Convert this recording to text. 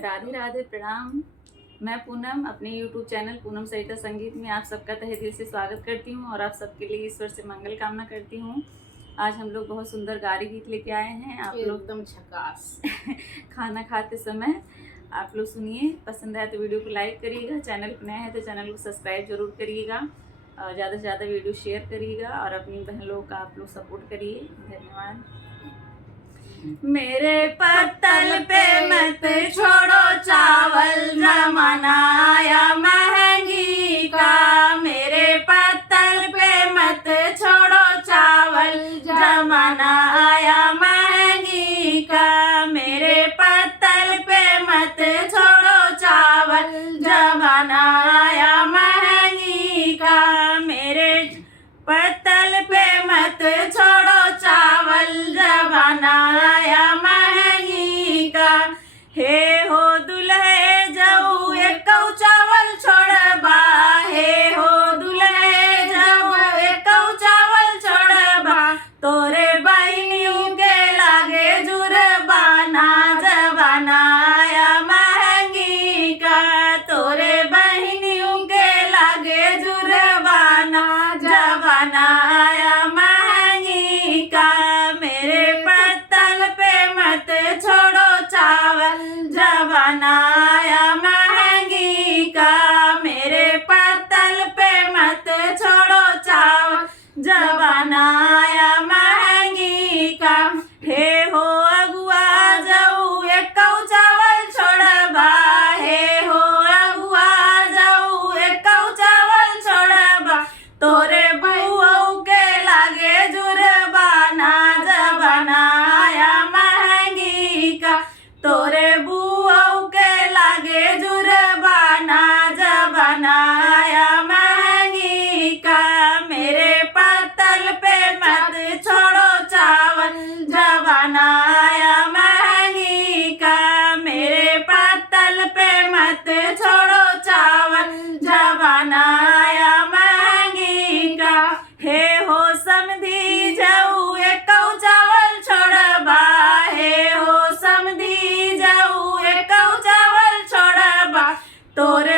राधे राधे, प्रणाम। मैं पूनम अपने YouTube चैनल पूनम सरिता संगीत में आप सबका तहे दिल से स्वागत करती हूँ और आप सबके लिए ईश्वर से मंगल कामना करती हूँ। आज हम लोग बहुत सुंदर गारी गीत लेके आए हैं। आप लोग एकदम झकास खाना खाते समय आप लोग सुनिए। पसंद आए तो वीडियो को लाइक करिएगा, चैनल पर नए हैं तो चैनल को सब्सक्राइब जरूर करिएगा और ज़्यादा से ज़्यादा वीडियो शेयर करिएगा और अपनी बहन लोग का आप लोग सपोर्ट करिए। धन्यवाद। मेरे पत्तल पे मत छोड़ो चावल, जमाना आया महंगी का। मेरे पत्तल पे मत छोड़ो चावल, जमाना आया महंगी का। मेरे पत्तल पे मत छोड़ो चावल, जमाना आया महंगी का। मेरे पत्तल पे मत छोड़ो चावल, जमाना आया महंगी का। हे हो दुल्हे जाऊ एक चावल छोड़बा, हे हो दुल्हे जाऊ एक चावल छोड़बा। तोरे बहनियों के लागे जुर्बाना, जमाना आया महंगी का। तोरे बहनियों के लागे जुर्बाना, जमाना आया महंगी का। मेरे पत्तल पे मत छोड़ो चावल, जमाना आया महंगी का। मेरे पत्तल पे मत छोड़ो चावल, जमाना आया महंगी का। हे हो अगुआ जाऊ एक चावल छोड़बा, हे हो अगुआ जाऊ एक चावल छोड़बा। तोरे बुआऊ के लागे जुर्बाना, जमाना आया महंगी का। तोरे बुआऊ के लागे जुर्बाना, जमाना आया महंगी का। मेरे पत्तल पे मत छोड़ो चावल, जमाना आया महंगी का। मेरे पत्तल पे मत छोड़ो चावल, जमाना आया महंगी का। हे हो समधी जाऊ एक चावल छोड़बा, हे हो समधी जाऊ एक चावल छोड़बा। तोरे